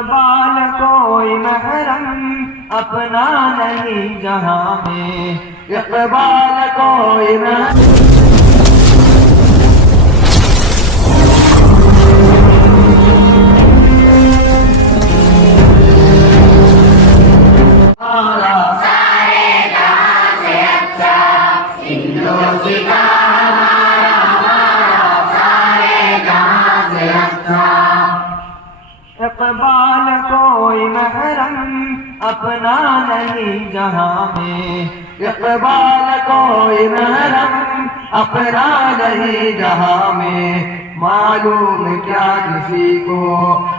इकबाल कोई महरम अपना नहीं जहां में, इकबाल कोई महरम। इकबाल कोई महरम अपना नहीं जहां में, इकबाल कोई महरम अपना नहीं जहां में। मालूम क्या किसी को,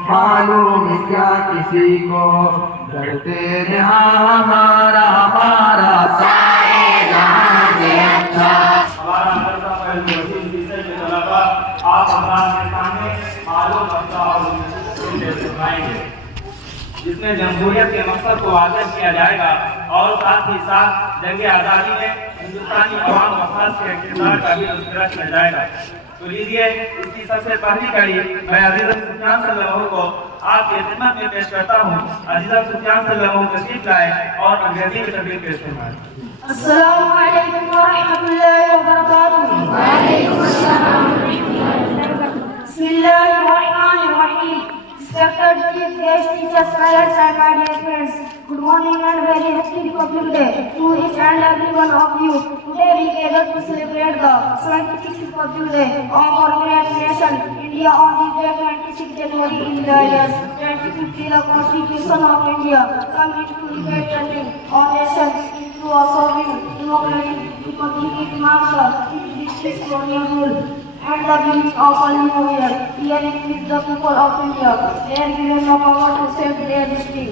मालूम क्या किसी को, डरते रहा हमारा हमारा सारे जहां से अच्छा। हमारा मदरसा आप के सामने मालूम सुनाएंगे, जिसमें जमहूरियत के मकसद को वाज़ेह किया जाएगा और साथ ही साथ जंग आज़ादी में हिंदुस्तानी अवाम मफाद के किरदार का भी तज़किरा किया जाएगा। तो लीजिए इसकी सबसे पहली कड़ी मैं अज़ीज़ सुफियान सल्लल्लाहु को आपके खिदमत में पेश करता हूँ। अज़ीज़ सुफियान सल्लल्लाहु तशरीफ लाए और अंग्रेजी में तकरीर पेश फरमाएं। अस्सलामु अलैकुम व रहमतुल्लाहि व बरकातुहू। व अलैकुम अस्सलाम व रहमतुल्लाहि व बरकातुहू। बिस्मिल्लाहिर रहमानिर रहीम। Respected chief guest, teachers, parents and my dear friends, good morning and very happy Republic Day to each and every one of you. Today we gather to celebrate the 76th Republic Day of our great nation, India, on this day 26 January in the year 2050. The Constitution of India come into effect and our nation into a sovereign, democratic republic. It marks the British colonial rule and the beginning of a new year, hearing with the people of India. They are given the power to set their destiny.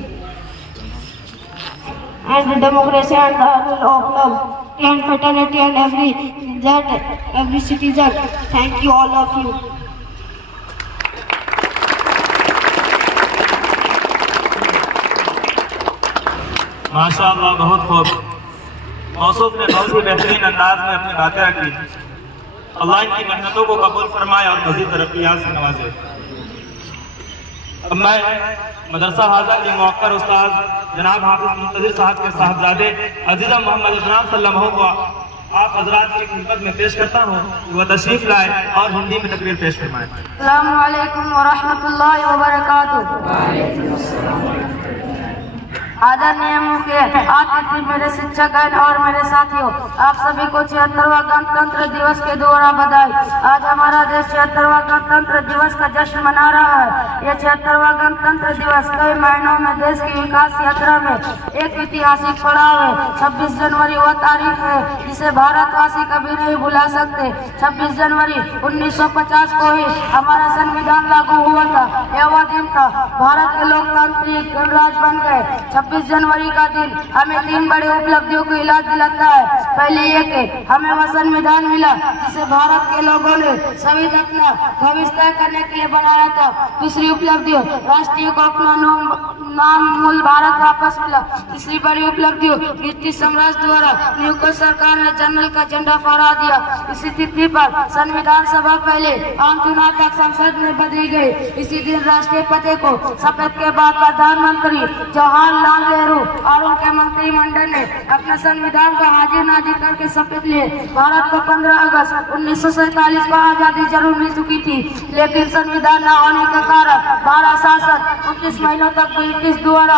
And the democracy and the rule of love and fraternity and every citizen. Thank you, all of you. माशाअल्लाह, बहुत खूब। मौसूफ ने बहुत ही बेहतरीन अंदाज में अपनी बातें रखी। अल्लाह इनकी मेहनतों को कबूल फरमाए और मज़ीद तरक्कियात से नवाजे। अब मैं मदरसा हाज़ा के मुअक्कर उस्ताद जनाब हाफिज मुंतज़िर साहब के साहबजादे अज़ीज़ा मोहम्मद इस्लाम सल्लल्लाहु को आप हज़रात की खिदमत में पेश करता हूँ। वह तशरीफ लाए और हिंदी में तकरीर पेश फरमाएं। अस्सलामु अलैकुम व रहमतुल्लाहि व बरकातुहू। आदरणीय मुख्य अतिथि, मेरे शिक्षकगण और मेरे साथियों, आप सभी को 76वां गणतंत्र दिवस के द्वारा बधाई। आज हमारा देश 76वां गणतंत्र दिवस का जश्न मना रहा है। यह 76वां गणतंत्र दिवस कई महीनों में देश की विकास यात्रा में एक ऐतिहासिक पड़ाव है। 26 जनवरी वह तारीख है जिसे भारतवासी कभी नहीं भुला सकते। 26 जनवरी 1950 को ही हमारा संविधान लागू हुआ था। यह वह दिन था भारत के लोकतांत्रिक गणराज्य बन गए। 26 जनवरी का दिन हमें 3 बड़े उपलब्धियों को याद दिलाता है। पहले ये कि हमें वह संविधान मिला जिसे भारत के लोगों ने सभी अपना भविष्य तय करने के लिए बनाया था। दूसरी उपलब्धि, राष्ट्रीय को अपना नाम मूल भारत वापस मिला। तीसरी बड़ी उपलब्धि, ब्रिटिश साम्राज्य द्वारा नियुक्त सरकार ने जनरल का झंडा फहरा दिया। इसी तिथि पर संविधान सभा पहले आम चुनाव तक संसद में बदली गई। इसी दिन राष्ट्रपति को शपथ के बाद प्रधानमंत्री जवाहरलाल नेहरू और उनके मंत्रिमंडल ने अपने संविधान को हाजिर नाजिर करके शपथ लिए। भारत को 15 अगस्त 1947 को आजादी जरूर मिल चुकी थी, लेकिन संविधान न होने के कारण भारत शासन 29 महीनों तक ब्रिटिश द्वारा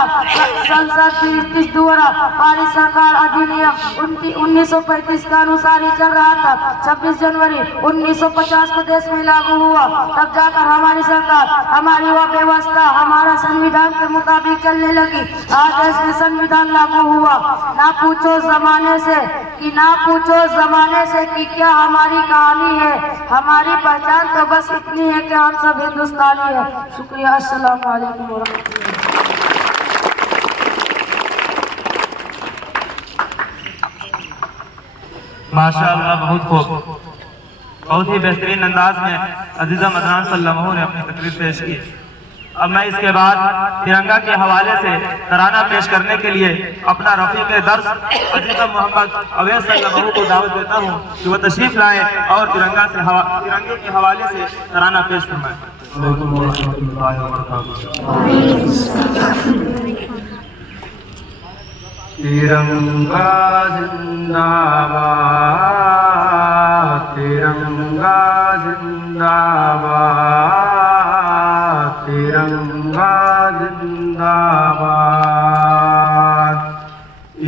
पारित सरकार अधिनियम 1935 के अनुसार ही चल रहा था। 26 जनवरी 1950 को देश में लागू हुआ, तब जाकर हमारी सरकार, हमारी वह व्यवस्था हमारा संविधान के मुताबिक चलने लगी। आज देश में संविधान लागू हुआ। ना पूछो जमाने से कि क्या हमारी कहानी है। हमारी पहचान तो बस इतनी है कि हम सब हिंदुस्तानी है। शुक्रिया। अस्सलाम वालेकुम व रहमतुल्लाह। माशाअल्लाह, बहुत खूब। बहुत ही बेहतरीन अंदाज में अज़ीज़ा मदरान सल्लल्लाहु ने अपनी तकरीर पेश की। अब मैं इसके बाद तिरंगा के हवाले से तराना पेश करने के लिए अपना रफ़ीक़ दर्स अज़ीज़ा मोहम्मद अवैस सल्लल्लाहु को दावत देता हूँ कि वह तशरीफ लाए और तिरंगे के हवाले से तराना पेश फरमाएं। वालेकुम रहमतुल्लाहि व बरकातुहू। तिरंगा जिंदाबाद, तिरंगा जिंदाबाद, तिरंगा जिंदाबाद।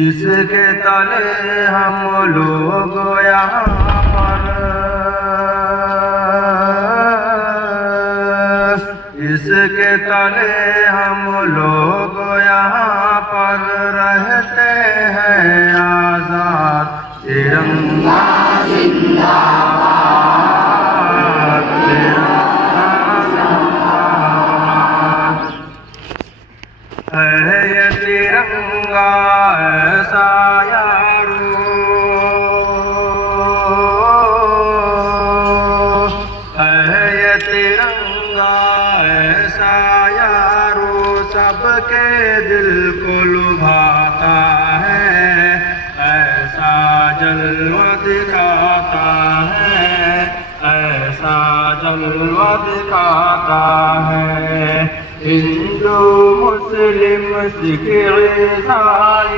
इसके तले हम लोग यहाँ पर, इसके तले हम लोग यहाँ पर रहते हैं आजाद। तिरंगा जिंदाबाद, तिरंगा जिंदाबाद। है ये तिरंगा ऐसा यारो, है ये तिरंगा ऐसा यारो, सबके दिल को लुभाता है, ऐसा जलवा दिखाता है, ऐसा जलवा दिखाता है। हिंदू मुस्लिम सिख ईसाई,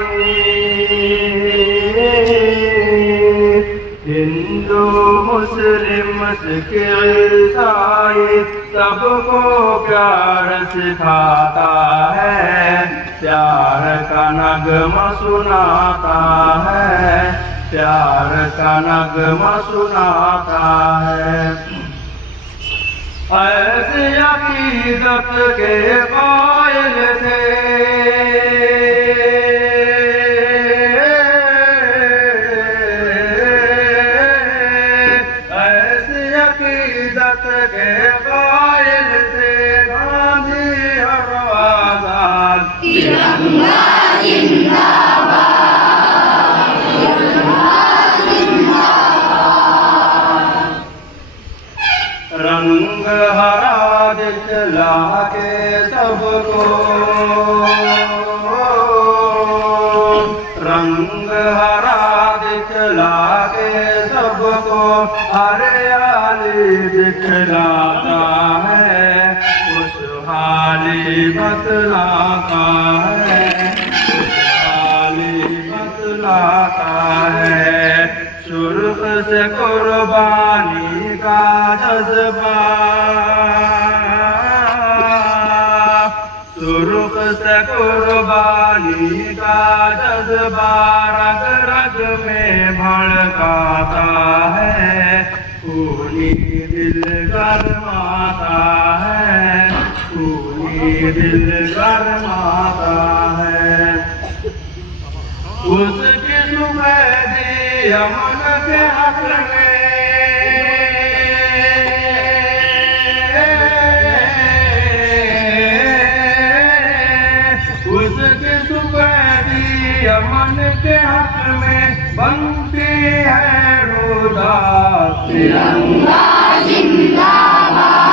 हिंदू मुस्लिम सिख ईसाई सबको प्यार सिखाता है, प्यार का नगमा सुनाता है, प्यार का नगमा सुनाता है। ऐसी अकीदत के कायल थे, ऐसी अकीदत के कायल थे गांधी और आजाद। तिरंगा जिंदाबाद, तिरंगा जिंदाबाद। रंग हरा दिखला के सबको, रंग हरा दिखला के सबको हरियाली दिखलाता है, खुशहाली बतलाता है, खुशहाली बतलाता है। सुर्ख से कुर्बानी का जज्बा, सुर्ख से कुर्बानी का जज्बा रग रग में भड़काता है, खूनी दिल गरमाता है, खूनी दिल गरमाता है। उसकी सुबह अमन के हक में, उसकी सुबह अमन के हक में बनती है रोजा। तिरंगा जिंदाबाद,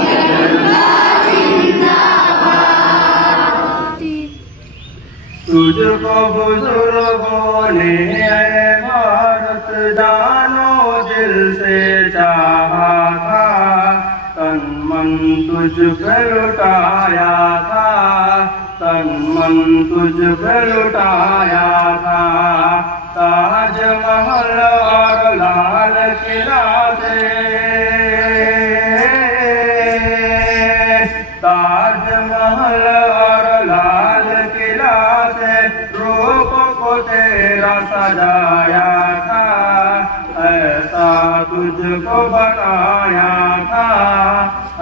तिरंगा जिंदाबाद। तुझको बुजुर्गों ने भारत जानो दिल से चाहा था, तन मन तुझ पे लुटाया था, तन मन तुझ पे लुटाया था। ताज महल और लाल किला से, ताज महल और लाल किला से रूप को तेरा सजाया था, ऐसा तुझको बनाया था,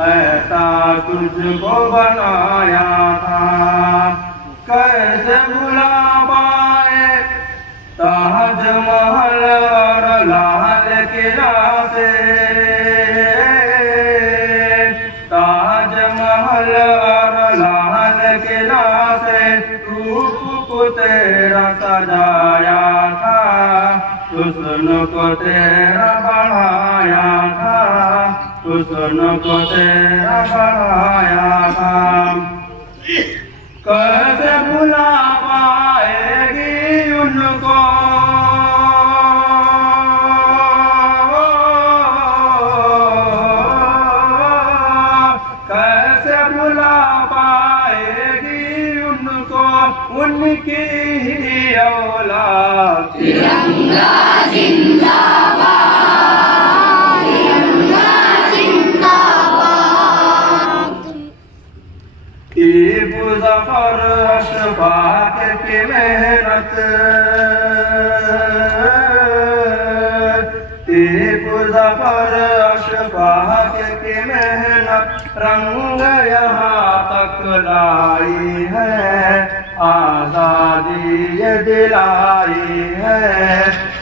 ऐसा तुझको बनाया था। कैसे भुला पाए ताज महल और लाल किला से, ताज महल और लाल किला से रूप को तेरा सजाया था, हुस्न को तेरा बढ़ाया था, हुस्न को तेरा बढ़ाया था। कैसे भुला पाएगी उनको पाएगी उनको उनकी ही औलाद। तिरंगा जिंदाबाद, तिरंगा जिंदाबाद। टीपू ज़फ़र अशफाक की मेहनत, टीपू ज़फ़र अशफाक की मेहनत रंग यहाँ तक लाई है, आज़ादी ये दिलाई है,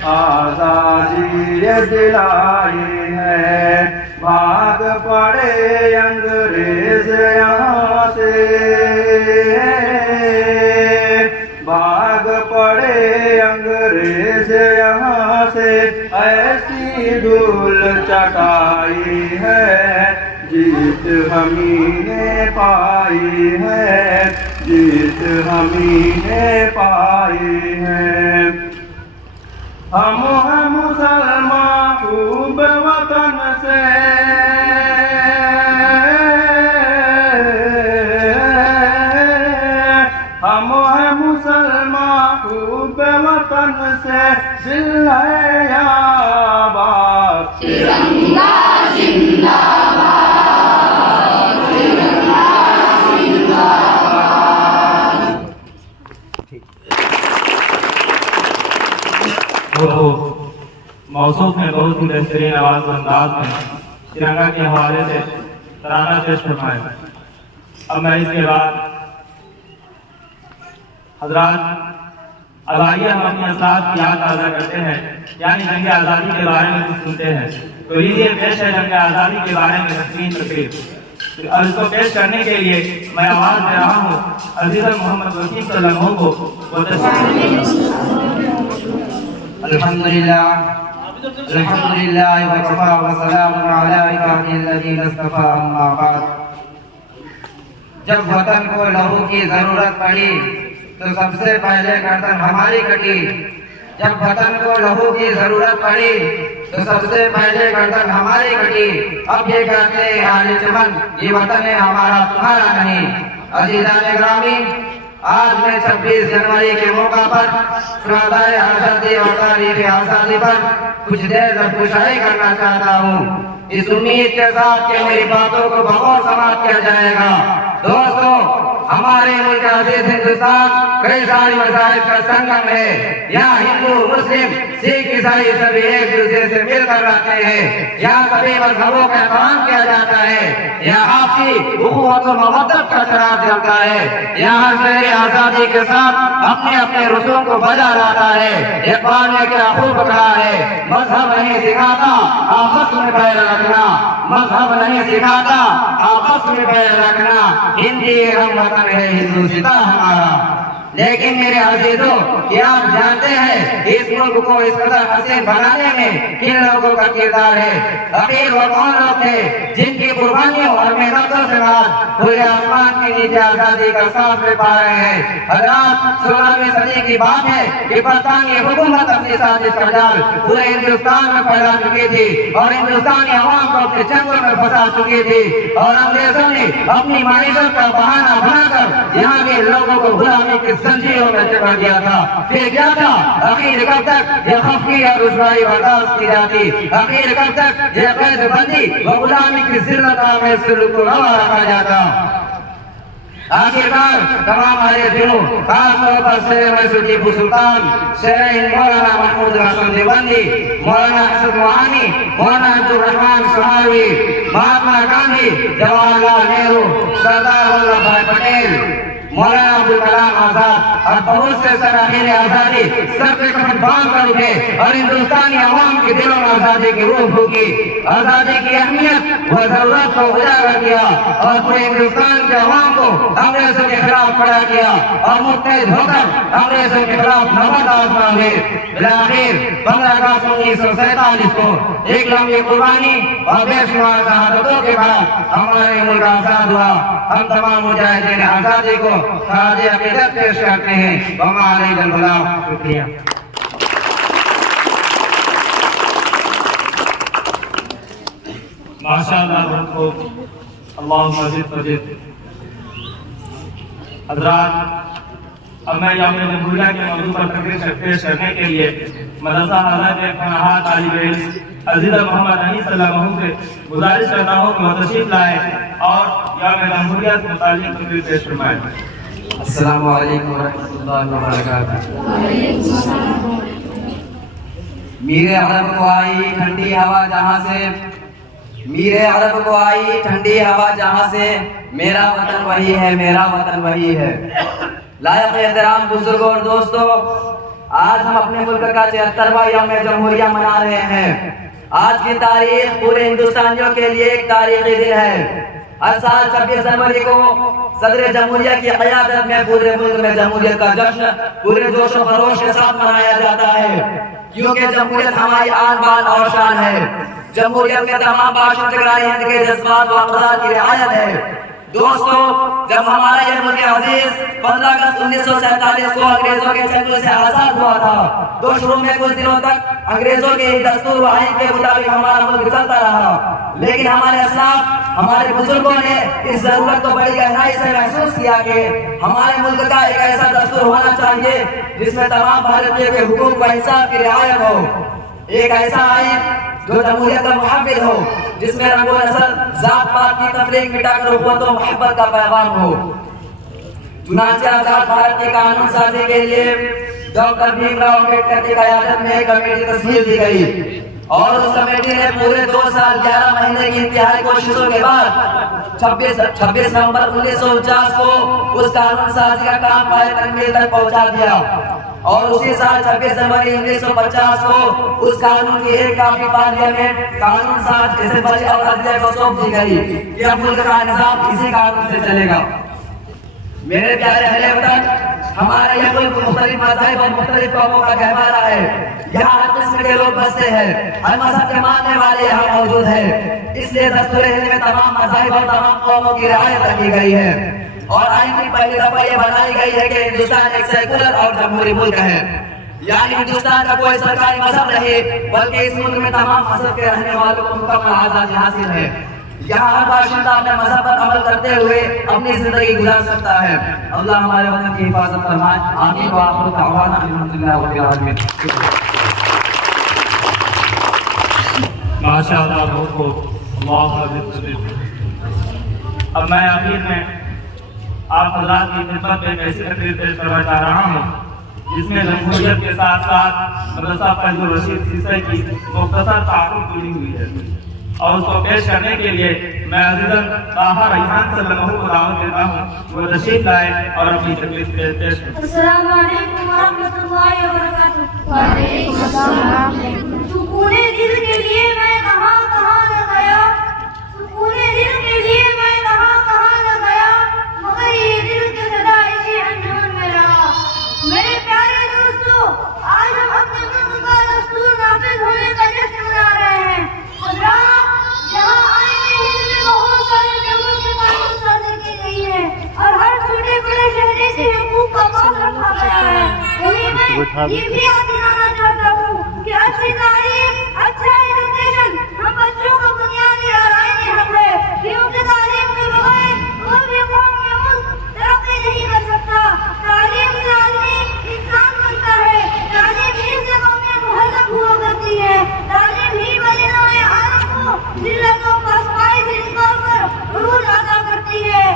आज़ादी ये दिलाई है। भाग पड़े अंग्रेज यहाँ से, भाग पड़े अंग्रेज यहाँ से, ऐसी धूल चटाई है, जीत हमी ने पाई है, जीत हमी ने पाई है। हम हैं मुसलमान खूब वतन से, हम हैं मुसलमान खूब वतन से, दिल है आबाद। तिरंगा जिंदाबाद, तिरंगा जिंदाबाद। मौसूफ ने बहुत ही बेहतरीन आवाज अंदाज में तिरंगा के हवाले से तराना पेश फरमाया। अब मैं इसके बाद हजरात अब आइए हम अपने असलाफ की याद ताज़ा करते हैं, यानी जंग आज़ादी के बारे में कुछ सुनते हैं। तो लीजिए पेश है जंग आज़ादी के बारे में हसीन तकरीर। और इसको पेश करने के लिए मैं आवाज दे रहा हूँ अजीज़ मोहम्मद वसीम सल्लल्लाहु को। अल्हम्दुलिल्लाह अल्हम्दुलिल्लाह व कफ़ा व सलामुन अला इबादिल्लज़ीना इस्तफ़ा, अम्मा बाद। जब वतन को लहू की जरूरत पड़ी तो सबसे पहले गर्दन हमारी कटी। जब वतन को लहू की जरूरत पड़ी तो सबसे पहले गर्दन हमारी कटी। अब ये कहते हैं आले चमन, ये वतन है हमारा तुम्हारा नहीं। अज़ीज़ान गिरामी, आज मैं 26 जनवरी के मौका पर शुहदाए आज़ादी और तारीख़ आज़ादी पर कुछ देर गुज़ारी करना चाहता हूँ, इस उम्मीद के साथ कि मेरी बातों को बगौर समाप्त किया जाएगा। दोस्तों, हमारे मुल्क अजीज हिंदुस्तान कई सारे मज़ाहिब का संगम है। यहाँ हिंदू, मुस्लिम, सिख, ईसाई सभी एक दूसरे से मिलकर रहते हैं। यहाँ सभी मजहबों का एहतराम किया जाता है। यहाँ आपसी उख़ुवत और मवद्दत का शराब चलता है। यहाँ शहर आज़ादी के साथ अपने अपने रसूम को बजा जाता है। इक़बाल ने क्या खूब कहा है, मजहब नहीं सिखाता आपस में बैर रखना, मजहब नहीं सिखाता आपस में बैर रखना। हिंदी हम वतन है, हिंदुस्तान हमारा। लेकिन मेरे अजीजों, क्या आप जानते हैं इस मुल्क को इस कदर हसीन बनाने में किन लोगों का किरदार है? आखिर वो कौन लोग थे जिनकी कुर्बानियों और मेहनतों से बाद खुले आसमान के नीचे आजादी का सांस ले पा रहे हैं? हज़रात, 16वीं सदी की बात है कि बरतानी हुकूमत अपनी साजिश का जाल पूरे हिंदुस्तान में फैला चुकी थी और हिंदुस्तानी अवाम को अपने जंगलों में फंसा चुकी थी। और अंग्रेजों ने अपनी मायूसियत का बहाना बनाकर यहाँ के लोगों को गुलामी की जंजीरों में जकड़ दिया था। फिर क्या था? आखिर कब तक यह खफकी और रुसवाई बर्दाश्त की जाती? आखिर कब तक यह कैदबंदी व गुलामी की जिल्लत में सुलूक को रवा रखा जाता? आखिरकार तमाम हमारे दिनों खास तौर पर शेर मैसूर टीपू सुल्तान, शेर मौलाना महमूद हसन देवबंदी, मौलाना हसन रुहानी, मौलाना अब्दुल रहमान सुहारवी, महात्मा गांधी, जवाहरलाल नेहरू, सरदार वल्लभ भाई पटेल, मौलाना अब्दुल कलाम आजाद और बहुत से सराहीन आजादी सर पे कफन बांध कर उठे और हिंदुस्तानी अवाम के दिलों में आजादी की रूह फूकी। आजादी की अहमियत व जरूरत को उजागर किया और पूरे हिंदुस्तान के अवाम को अंग्रेजों के खिलाफ खड़ा किया और मुत्तहिद होकर अंग्रेजों के खिलाफ नमक आजमा हुए। बिलाखिर 15 अगस्त 1947 को एक लंबी कुर्बानी और बेशुमार शहादतों के बाद हमारे मुल्क आजाद हुआ। हम तमाम मुजाहिदीन आजादी को खाजे अकीदत पेश करते हैं। हमारे जलगुलाम शुक्रिया। माशाअल्लाह, बहुत खूब। अल्लाहुम्मा ज़िद हजरात, अब मैं यौम जमहूरिया के मौजू पर तकरीर पेश करने के लिए मदरसा हज़रत फनाहा तालिब इल्म अज़ीज़ मोहम्मद अनी सल्लल्लाहु से गुजारिश करता हूँ कि वो तशरीफ लाए और यौम जमहूरिया से मुताल्लिक़ तकरीर पेश फरमाएं। अस्सलामु अलैकुम वरहमतुल्लाहि वबरकातुहू। मीरे अरब को आई ठंडी हवा जहाँ से, मीरे अरब को आई ठंडी हवा जहाँ से, मेरा वतन वही है, मेरा वतन वही है। लायक एहतराम बुजुर्गों और दोस्तों, आज हम अपने मुल्क का 73वां यौम जमहूरिया मना रहे हैं। आज की तारीख पूरे हिंदुस्तानियों के लिए एक तारीखी दिन है। हर साल 26 जनवरी को सदर जमहूरिया की क़यादत में पूरे मुल्क में जमहूरियत का जश्न पूरे जोश और खरोश के साथ मनाया जाता है, क्योंकि जमहूरियत हमारी आन बान और शान है। जमहूरियत में तमाम बाशिंदगान हिंद के जज्बात व अक़दार की रिआयत है। दोस्तों, जब हमारा यह मुल्क अजीज 15 अगस्त 1947 को अंग्रेजों के चंगुल से आजाद हुआ था, तो शुरू में कुछ दिनों तक अंग्रेजों के दस्तूर व आईन के मुताबिक हमारा मुल्क चलता रहा। लेकिन हमारे असलाफ, हमारे बुजुर्गों ने इस जरूरत को बड़ी गहराई से महसूस किया कि हमारे मुल्क का एक ऐसा दस्तूर होना चाहिए जिसमें तमाम भारतीयों के हुकूक व इंसाफ की रिआयत हो, एक ऐसा आईन जो जमहूरियत का मुहब्बिद हो, जिसमें रंगो नस्ल जात पात की तफरीक मिटाकर उख़्वत व मोहब्बत का पैगाम हो। चुनांचे आजाद भारत की कानून साजी के लिए डॉक्टर भीमराव अम्बेडकर की क़यादत में एक कमेटी तस्मीर दी गई और उस कमेटी ने पूरे 2 साल 11 महीने की इंतहाई कोशिशों के बाद 26 नवंबर 1949 को उस कानून साजी का काम पाए तकमील तक पहुंचा दिया और उसी साल 26 जनवरी 1950 को उस कानून की एक काफी पार्लियामेंट कानून साज असेंबली और अदलिया को सौंप दी गई कि अब मुल्क का निजाम इसी कानून से चलेगा। मेरे प्यारे अहले वतन, हमारे यह मुल्क मुख्तलिफ मज़ाहिब और मुख्तलिफ कौमों का गहवारा है। यहाँ हर किस्म के लोग बसते हैं, हर मजहब के मानने वाले यहाँ मौजूद हैं। इसलिए दस्तूर हिंद में तमाम मज़ाहिब और तमाम कौमों की रिआयत रखी गई है और आईन की पहली दफा ये बनाई गई है कि हिंदुस्तान एक सेकुलर और जमहूरी मुल्क है, यानी हिंदुस्तान का कोई सरकारी मजहब नहीं, बल्कि इस मुल्क में तमाम मजहब के रहने वालों को मुकम्मल आजादी हासिल है। यहाँ हर बाशिंदा अपने मजहब पर अमल करते हुए अपनी जिंदगी गुजार सकता है। अल्लाह हमारे वतन की हिफाजत फरमाए, आमीन व आखिर दावाना अल्हम्दुलिल्लाह रब्बिल आलमीन। माशाअल्लाह, बहुत खूब, अल्लाह हफ़िज़। अब मैं आखिर में आप हज़रात की खिदमत में ऐसी तकरीर पेश करना चाह रहा हूँ जिसमें जमहूरियत के साथ साथ मदरसा फैज़ुर रशीद सीसे की मुख्तसर तारीफ जुड़ी हुई है और उसको पेश करने के लिए मैं अज़ीज़न ताहा रैहान सल्लल्लाहु को दावत देता हूँ वो तशरीफ लाए और अपनी तकरीर पेश करें। अस्सलामु अलैकुम वरहमतुल्लाहि वबरकातुहू। वालेकुम अस्सलाम। सुकूने दिल के लिए मैं कहाँ कहाँ न गया, सुकूने दिल के लिए मैं कहाँ कहाँ न गया, मगर ये दिल के सदा इसी अंजुमन में रहा। मेरे प्यारे दोस्तों, आज हम अपने मुल्क का दस्तूर नाफिज होने का जश्न मना रहे हैं। हज़रात, यहाँ आईने हिंद में बहुत सारे जगहों के कानून साजी की गई है और हर छोटे बड़े शहरी से हुकूक का पास रखा गया है। वहीं मैं ये भी याद दिलाना चाहता हूँ कि अच्छी तालीम, अच्छा एजुकेशन हम बच्चों का बुनियादी और आईनी हक है, क्योंकि तालीम के बगैर कोई भी कौम या मुल्क तरक्की नहीं कर सकता। तालीम से आदमी इंसान बनता है, तालीम ही से कौमें मुहल्लक हुआ करती है, तालीम ही बलिदाए आलम को जिल्लतों पसपाई से निकालकर उरूज अता करती है।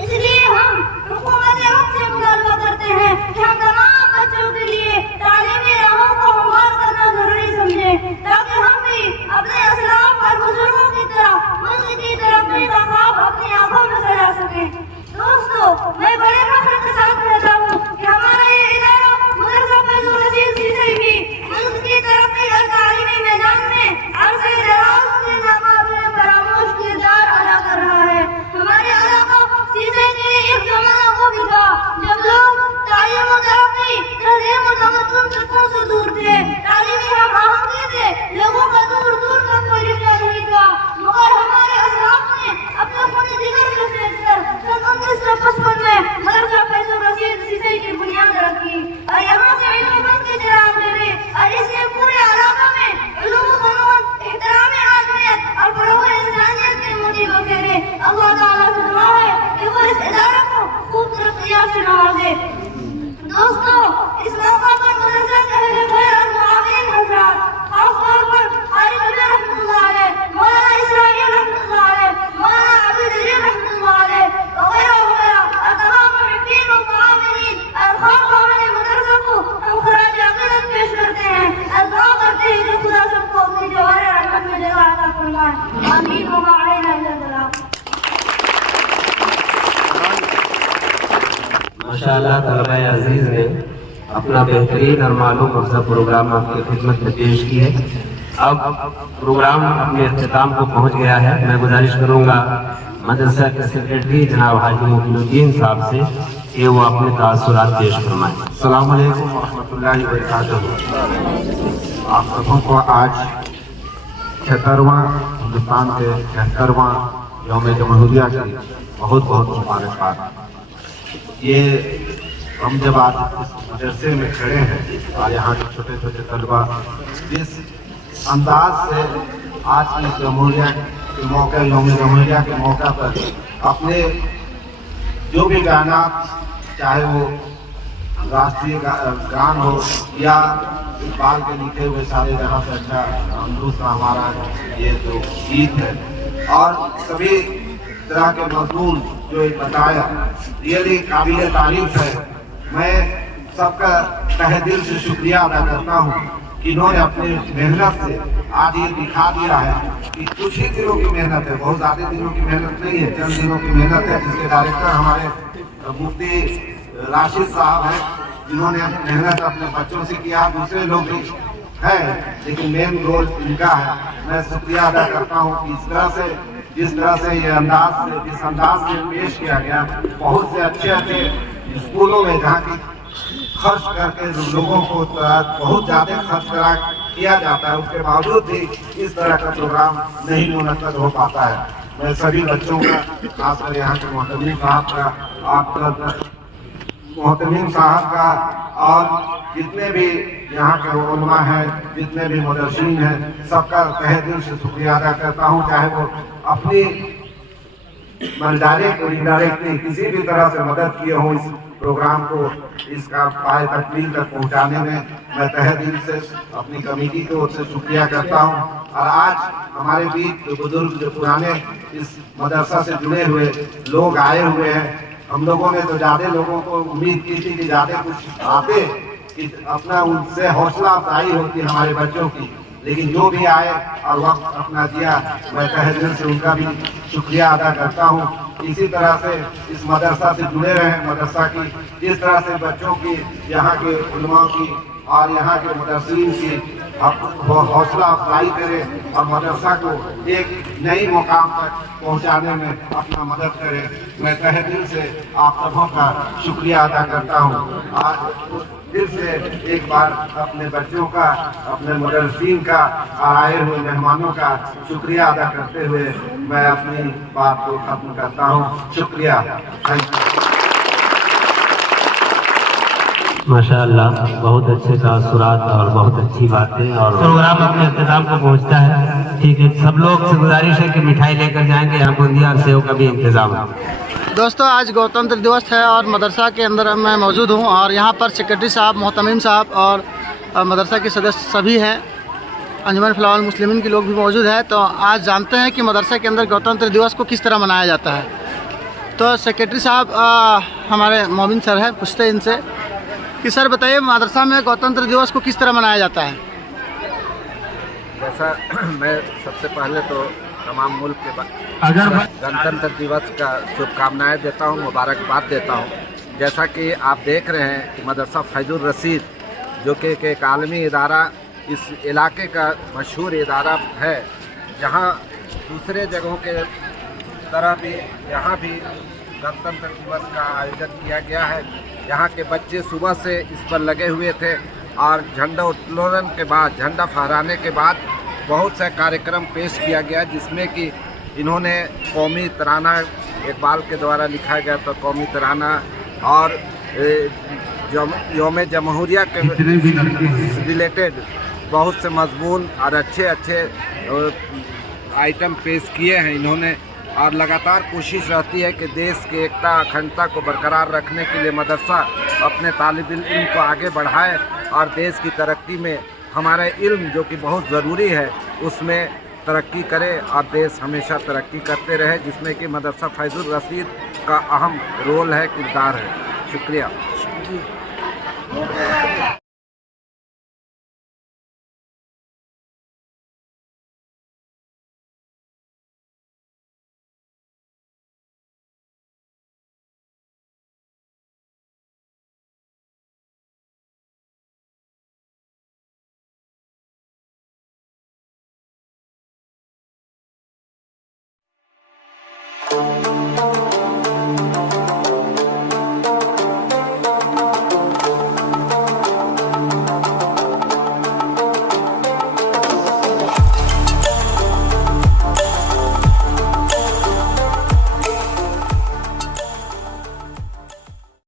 इसलिए हम हुकूमत वक्त से मुतालबा करते हैं कि हम तमाम बच्चों के लिए तालीमी राहों को हमवार करना जरूरी समझें, ताकि हम भी अपने असलाफ और बुजुर्गों की तरह मुल्क की तरक्की का ख्वाब अपनी आंखों में सजा सकें। दोस्तों, मैं बड़े फख्र के साथ कहता हूँ कि हमारा ये इदारा मदरसा फैज़ुर रशीद सीसे भी मुल्क की तरक्की और तालीमी मैदान में अरसे दराज से नाकाबिल फरामोश किरदार अदा कर रहा है। हमारे इलाका सीसे के लिए एक जमाना वो भी था जब लोग तालीम और तरक्की, तहज़ीब और तमद्दुन तकों से दूर थे, तालीमी हम आहंगी थे, लोगों का दूर दूर तक कोई रिश्ता नहीं था, मगर हमारे असलाफ ने अपने खुद जिगर से फेंक कर 1955 में से नवाजे। दोस्तों, इस मौका पर मदरसा के अहले खैर और मुआविन हज़रात, खास तौर पर कारी कबीर रहमतुल्लाह अलैह, मौलाना इसराइल रहमतुल्लाह अलैह, मौलाना अब्दुल अजीज रहमतुल्लाह अलैह वगैरह वगैरह और तमाम मुहिब्बीन व मुआविनीन और खास तौर मदरसा को हम खराज अकीदत पेश करते हैं। दुआ करते हैं कि खुदा सबको अपनी जवाहर रहमत में जगह अता फरमाए। आमीन व मा अलैना इल्ला बलाग। माशाअल्लाह तलबा अजीज ने अपना बेहतरीन और मालूम अफजा प्रोग्राम आपकी खिदमत में पेश की है। अब प्रोग्राम अपने अख्ताम को पहुंच गया है। मैं गुजारिश करूंगा मदरसा के सेक्रेटरी जनाब हाजी मोइनुद्दीन साहब से कि वो अपने तासुरात पेश फरमाएं। अस्सलाम वालेकुम व रहमतुल्लाहि व बरकातहू। आप सबों को आज 76वां हिंदुस्तान के 76वां यौम जमहूरिया की बहुत बहुत मुबारकबाद। ये हम जब आज इस मदरसे में खड़े हैं और यहाँ के छोटे छोटे तलबा जिस अंदाज से आज की जमहूरिया के मौके यौम जमहूरिया के मौका पर अपने जो भी गाना, चाहे वो राष्ट्रीय गान हो या इकबाल के लिखे हुए सारे जहाँ से अच्छा दूसरा हमारा ये जो गीत है और सभी तरह के मजमून जो बताया, रियली काबिल तारीफ है। मैं सबका तहे दिल से शुक्रिया अदा करता हूँ कि इन्होंने अपनी मेहनत से आज ये दिखा दिया है कि कुछ ही दिनों की मेहनत है, बहुत ज़्यादा दिनों की मेहनत नहीं है, चंद दिनों की मेहनत है। जिसके डायरेक्टर हमारे मुफ्ती राशिद साहब हैं, जिन्होंने मेहनत अपने बच्चों से किया, दूसरे लोग भी हैं, लेकिन मेन रोल इनका है। मैं शुक्रिया अदा करता हूँ कि जिस तरह से ये जिस अंदाज से पेश किया गया, बहुत से अच्छे स्कूलों में जहाँ की खर्च करके लोगों को बहुत ज़्यादा खर्च करा किया जाता है, उसके बावजूद भी इस तरह का प्रोग्राम नहीं मुनक्कद हो पाता है। मैं सभी बच्चों का, खासकर यहाँ के मोहतमीम साहब का, आपका मोहतमीम साहब का और जितने भी यहाँ के उलमा हैं, जितने भी मुदर्रिसीन हैं, सबका तहे दिल से शुक्रिया अदा करता हूँ। चाहे वो अपनी डायरेक्ट और इनडायरेक्टली किसी भी तरह से मदद किए हों इस प्रोग्राम को, इसका पाए तकमील तक पहुँचाने में, मैं तहे दिल से अपनी कमेटी की ओर से शुक्रिया करता हूँ। और आज हमारे बीच जो बुजुर्ग, जो पुराने इस मदरसा से जुड़े हुए लोग आए हुए हैं, हम लोगों ने तो ज़्यादा लोगों को उम्मीद की थी कि ज़्यादा कुछ आते, कि अपना उनसे हौसला अफजाई होती हमारे बच्चों की, लेकिन जो भी आए और वक्त अपना दिया, मैं तहे दिल से उनका भी शुक्रिया अदा करता हूँ। इसी तरह से इस मदरसा से जुड़े रहें, मदरसा की जिस तरह से बच्चों की, यहाँ के उलमा की और यहाँ के मुदर्रिसीन की हौसला अफजाई करें और मदरसा को एक नई मुकाम तक पहुँचाने में अपना मदद करें। मैं तहे दिल से आप सबों का शुक्रिया अदा करता हूँ। आज दिल से एक बार अपने बच्चों का, अपने मुदर्रिसीन का और आए हुए मेहमानों का शुक्रिया अदा करते हुए मैं अपनी बात को खत्म करता हूँ। शुक्रिया, थैंक यू। माशाअल्लाह बहुत अच्छे तासुरात और बहुत अच्छी बातें, और प्रोग्राम अपने अख्ताम को पहुंचता है। ठीक है, सब लोग से गुजारिश है कि मिठाई लेकर जाएंगे, यहाँ बूंदिया और सेव का भी इंतजाम है। दोस्तों, आज गणतंत्र दिवस है और मदरसा के अंदर मैं मौजूद हूँ और यहाँ पर सेक्रेटरी साहब, मोहतमीम साहब और मदरसा के सदस्य सभी हैं, अंजुमन फलाह मुस्लिमीन के लोग भी मौजूद हैं। तो आज जानते हैं कि मदरसा के अंदर गणतंत्र दिवस को किस तरह मनाया जाता है। तो सेक्रेटरी साहब हमारे मोमिन सर हैं, पूछते हैं इनसे कि सर बताइए मदरसा में गणतंत्र दिवस को किस तरह मनाया जाता है। जैसा मैं सबसे पहले तो तमाम मुल्क के गणतंत्र दिवस का शुभकामनाएं देता हूं, मुबारकबाद देता हूं। जैसा कि आप देख रहे हैं कि मदरसा फैजुर रशीद जो कि एक आलमी इदारा, इस इलाके का मशहूर इदारा है, जहां दूसरे जगहों के तरह भी यहाँ भी गणतंत्र दिवस का आयोजन किया गया है। यहाँ के बच्चे सुबह से इस पर लगे हुए थे और झंडा उत्तोलन के बाद, झंडा फहराने के बाद बहुत से कार्यक्रम पेश किया गया, जिसमें कि इन्होंने कौमी तराना इकबाल के द्वारा लिखा गया था, कौमी तराना और यौम जमहूरिया के रिलेटेड बहुत से मजमून और अच्छे आइटम पेश किए हैं इन्होंने। और लगातार कोशिश रहती है कि देश की एकता अखंडता को बरकरार रखने के लिए मदरसा अपने तालिब इल्म को आगे बढ़ाए और देश की तरक्की में हमारे इल्म जो कि बहुत ज़रूरी है उसमें तरक्की करे और देश हमेशा तरक्की करते रहे, जिसमें कि मदरसा फैजुल रशीद का अहम रोल है, किरदार है। शुक्रिया।